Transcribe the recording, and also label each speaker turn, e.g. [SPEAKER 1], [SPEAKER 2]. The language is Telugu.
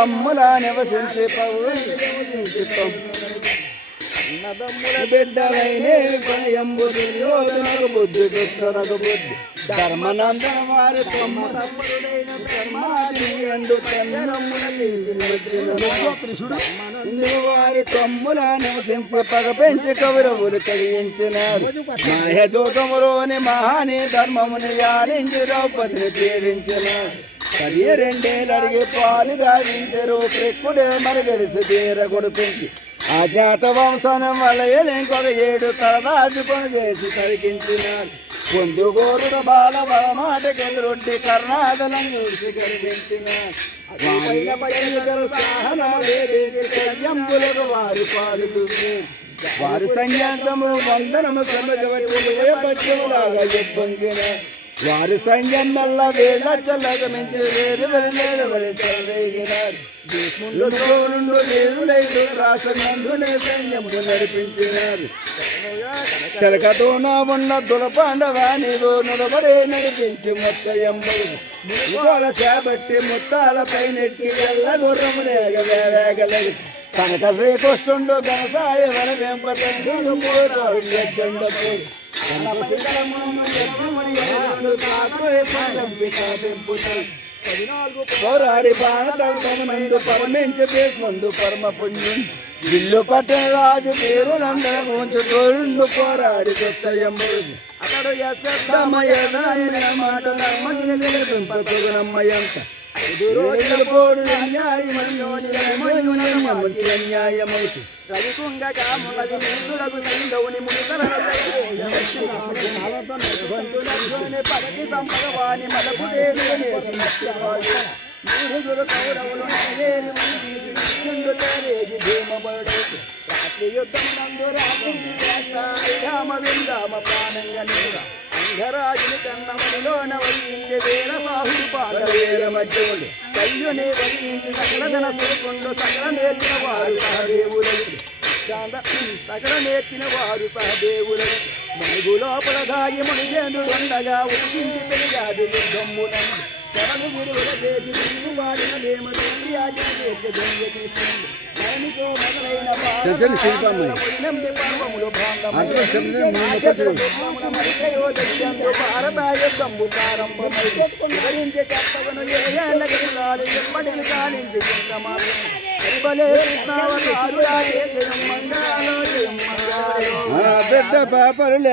[SPEAKER 1] తమ్ముల నివసించే పవు బిడ్డలైనే భయంబు దుర్యోధనకు బుద్ధి దుస్తనకు బుద్ధి. ధర్మనందన వారి తమ్ము తమ్ముడైన ధర్మాది ఎందు ఇందు వారి తమ్ముల నివసించి పగ పెంచి కౌరవులు కలిగించినారు మహజోగములోని మహాని ధర్మముని యానించి ద్రౌపదిని పీడించినారు పది రెండేళ్ళు అడిగి పాలు గావించరు ప్రెక్కుడే మరి గడిసి తీర కొడుపించి ఆ జాత వంశనం వల్ల ఇంకొక ఏడు తలదాచుకొని చేసి తరికించినాడు. పొందుగోరుడ బాల మాటకెదురొడ్డి కర్ణాదలం చూసి కనిపించినాడు. వారి పాలు వారి సంజాతము వందనము సమజవచ్చులాగా చెప్పంగిన వారి సంజం వల్ల వేళ్ళ చల్లగా మించి వేరు వరి నేల వరి చల్లగినారు. రెండు వేరులైదు రాసనందునే సైన్యము నడిపించినారు. చిలకతోన ఉన్న దులపాండవానిలో నుడబడే నడిపించి ముత్తయంబడు ముత్తాల చేపట్టి ముత్తాల పైనెట్టి ఎల్ల గుర్రము వేగలేదు కనక శ్రీకృష్ణుడు గణసాయ వన వెంపతండు పోరాడి బాణతందు పరమించి ముందు పరమ పుణ్యం విల్లు పట్టిన రాజు పేరు నందన పోరాడి అతడు మాట నమ్మయ్యంత రాత్రి యుద్ధం నందు రాత్రి రామ విందామ ప్రాణంగా నింద అంగరాజుని కన్నమనిలోన వేల బాహుడు పాదవేల మధ్యములు కయ్యునే వరించి సకల జన సురుకుండు సకల నేర్చిన వారు సహదేవులకు చాంద సకల నేర్చిన వారు సహదేవులకు మనుగు లోపల దాగి మునిగేందు ఉండగా ఉడికించి పెరిగాడు యుద్ధమ్మునందు శరణు గురువుల చేతి వాడిన దేమ తండ్రి ఆజ్ఞ మొదలైన
[SPEAKER 2] చెప్తాను శిల్పమ్మ. బిడ్డ పేపర్లే.